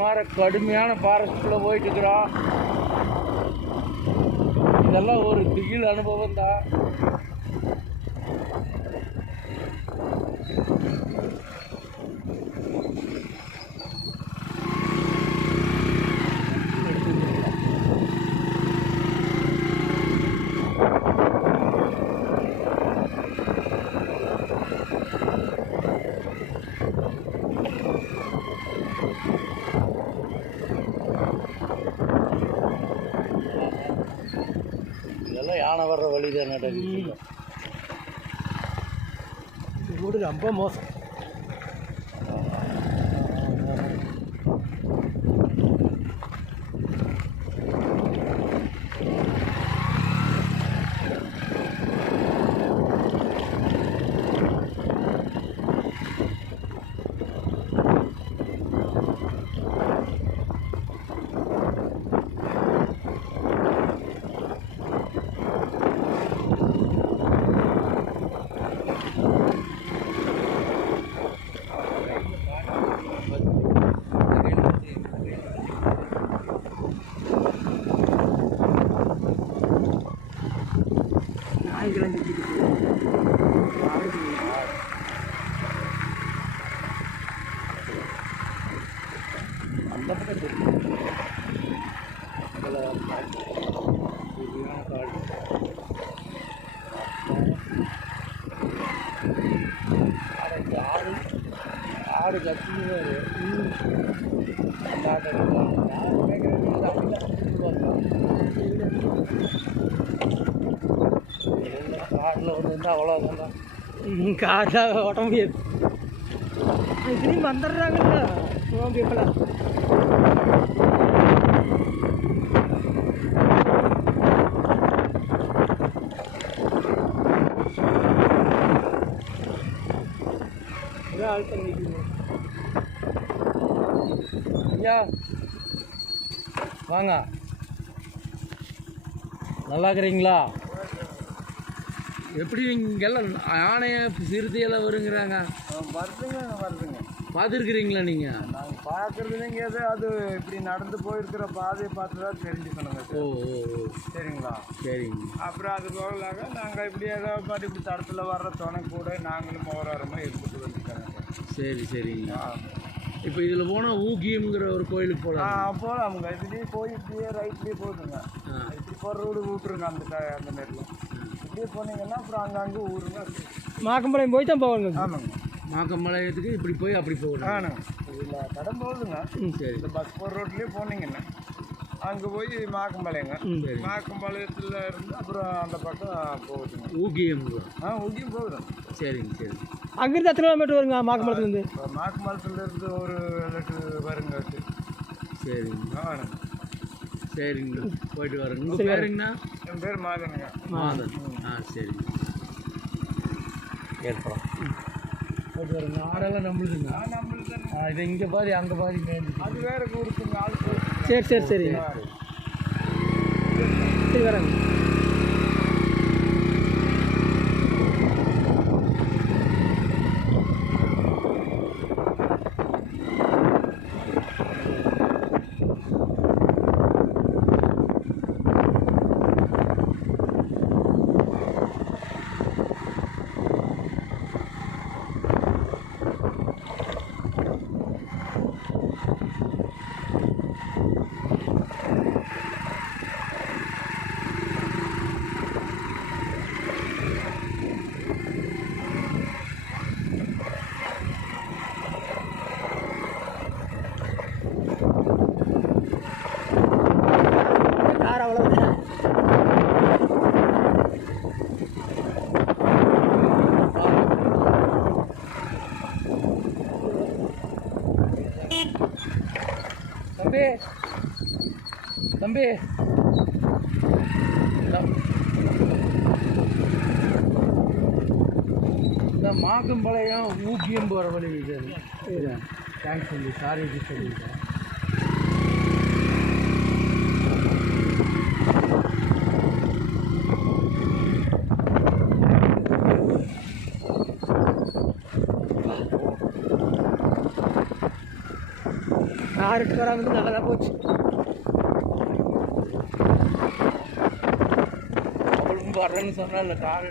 மாதிரி கடுமையான ஃபாரஸ்ட்குள்ளே போயிட்டு இருக்கிறோம். இதெல்லாம் ஒரு திகில் அனுபவம் தான். இதெல்லாம் யானை வர்ற வழி தான் நடக்குது. ரோடு ரொம்ப மோசம். அந்த பக்கம் ஆடு கத்தின்னு அந்த ஆட்டை காட்டில் வந்து அவ்வளோதான். காட்டில் ஓட்ட முடியாது. இதுலேயும் வந்துடுறாங்கல்ல இப்போலாம். ஐயா வாங்க, நல்லா இருக்கிறீங்களா? எப்படி இங்கெல்லாம் யானையை சிறுத்தையெல்லாம் வருங்கிறாங்க? வருதுங்க. பார்த்துருக்குறீங்களா நீங்கள்? நாங்கள் பார்க்குறதுலேங்க ஏதோ அது இப்படி நடந்து போயிருக்கிற பாதையை பார்த்து தான் தெரிஞ்சுக்கணுங்க. ஓ சரிங்களா? சரிங்க. அப்புறம் அது போகலாக நாங்கள் இப்படி ஏதோ பாட்டு இப்படி தடத்தில் வர்ற துணை கூட நாங்களும் ஓராரமாக இருந்துட்டு வந்துட்டாங்க. சரிங்க. இப்போ இதில் போனால் ஊக்கியம்ங்கிற ஒரு கோயிலுக்கு போகலாம். போகலாமுங்க. இதுலேயும் போய் இப்படியே ரைட்லேயே போகுதுங்க. இப்படி போகிற ரோடு விட்டுருங்க அந்த நேரில். இப்படியே போனீங்கன்னா அப்புறம் அங்கங்கே ஊருங்க. மாக்கம்பாளையம் போய் தான் போவாங்க. ஆமாங்க. மாக்கம்பாளையத்துக்கு இப்படி போய் அப்படி போகணும். ஆனுங்க. இதில் தடம் போகுதுங்க. சரி. இந்த பஸ் போகிற ரோட்லேயே போனீங்கன்னா அங்கே போய் மாக்கம்பாளையங்க. மாக்கம்பாளையத்தில் இருந்து அப்புறம் அந்த பக்கம் போகுதுங்க. ஊக்கியம். ஊக்கியம் போகுதுங்க. சரிங்க. அங்கேருந்து எத்தனை கிலோமீட்டர் வருங்க மாக்கம்பாளையத்துலேருந்து? மாக்கம்பாளையத்துலேருந்து ஒரு 8 வருங்க. சரிங்க. போயிட்டு வரேங்க. உங்கள் பேருங்கண்ணா? என் பேர் மாதனுங்க. மாதன். சரிங்க. ஏற்படும். போயிட்டு வரேங்க. ஆடெல்லாம் நம்மளுதுங்க. நம்மளுது. இது இங்கே பாதி அங்கே பாதி மேலே. அது வேற ஊருக்குங்க. ஆளுக்கு. சரி வரேங்க. தம்பி இந்த மாக்கம்பாளையம் ஊக்கியம் போகிற வழி இது. தேங்க்ஸ் தம்பி, சாரி சொல்லியிருக்கேன். கார் எடுத்து வராமல் நல்லதாக போச்சு. அவளும் வர்றேன்னு சொன்னால் இல்லை கார்